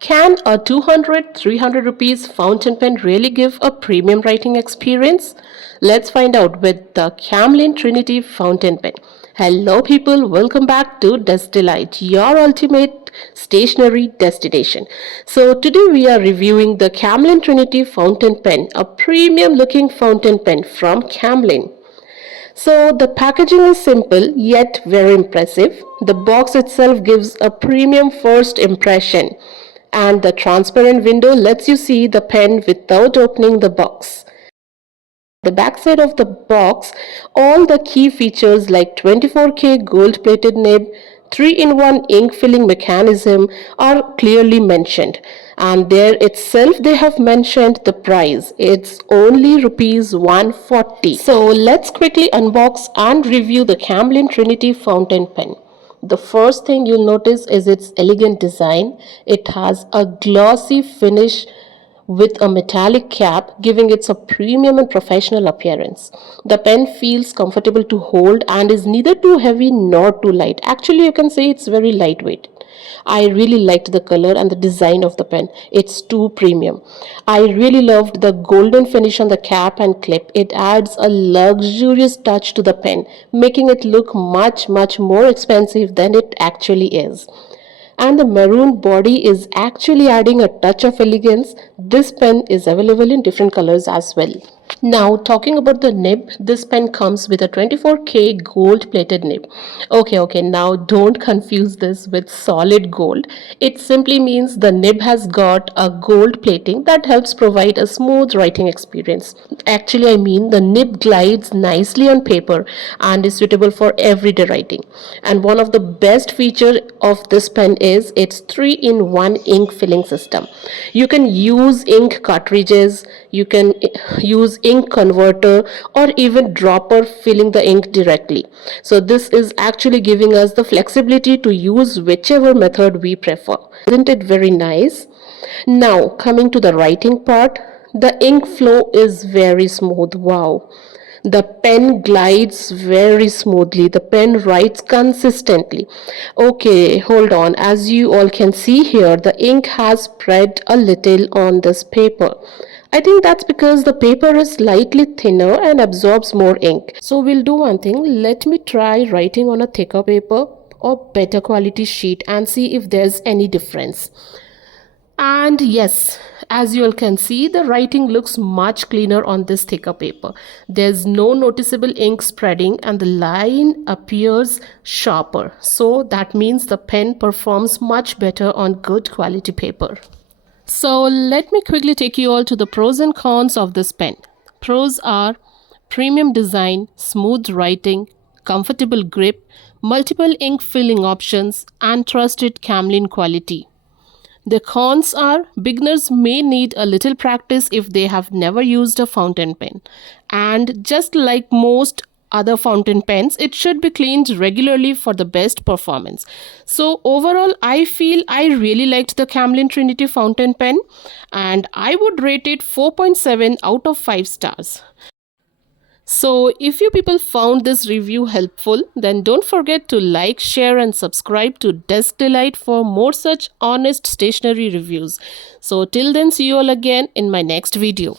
Can a 200-300 rupees fountain pen really give a premium writing experience? Let's find out with the Camlin Trinity Fountain Pen. Hello people, welcome back to Delite, your ultimate stationery destination. So today we are reviewing the Camlin Trinity Fountain Pen, a premium looking fountain pen from Camlin. So the packaging is simple yet very impressive. The box itself gives a premium first impression, and the transparent window lets you see the pen without opening the box. The backside of the box, all the key features like 24K gold plated nib, 3-in-1 ink filling mechanism are clearly mentioned, and there itself they have mentioned the price. It's only rupees 140. So let's quickly unbox and review the Camlin Trinity Fountain Pen. The first thing you'll notice is its elegant design. It has a glossy finish with a metallic cap, giving it a premium and professional appearance. The pen feels comfortable to hold and is neither too heavy nor too light. Actually, you can say it's very lightweight. I really liked the color and the design of the pen. It's too premium. I really loved the golden finish on the cap and clip. It adds a luxurious touch to the pen, making it look much more expensive than it actually is. And the maroon body is actually adding a touch of elegance. This pen is available in different colors as well. Now talking about the nib, this pen comes with a 24K gold plated nib. Okay, now don't confuse this with solid gold. It simply means the nib has got a gold plating that helps provide a smooth writing experience. Actually, I mean the nib glides nicely on paper and is suitable for everyday writing. And one of the best features of this pen is its 3-in-1 ink filling system. You can use ink cartridges, you can use ink converter, or even dropper filling the ink directly. So this is actually giving us the flexibility to use whichever method we prefer. Isn't it very nice? Now coming to the writing part, the ink flow is very smooth. Wow. The pen glides very smoothly. The pen writes consistently. Okay, hold on. As you all can see here, the ink has spread a little on this paper. I think that's because the paper is slightly thinner and absorbs more ink. So we'll do one thing. Let me try writing on a thicker paper or better quality sheet and see if there's any difference. And yes, as you all can see, the writing looks much cleaner on this thicker paper. There's no noticeable ink spreading and the line appears sharper. So that means the pen performs much better on good quality paper. So let me quickly take you all to the pros and cons of this pen. Pros are premium design, smooth writing, comfortable grip, multiple ink filling options, and trusted Camlin quality. The cons are beginners may need a little practice if they have never used a fountain pen. And just like most other fountain pens, it should be cleaned regularly for the best performance. So overall, I feel I really liked the Camlin Trinity Fountain Pen and I would rate it 4.7 out of 5 stars. So if you people found this review helpful, then don't forget to like, share and subscribe to Delite for more such honest stationery reviews. So till then, see you all again in my next video.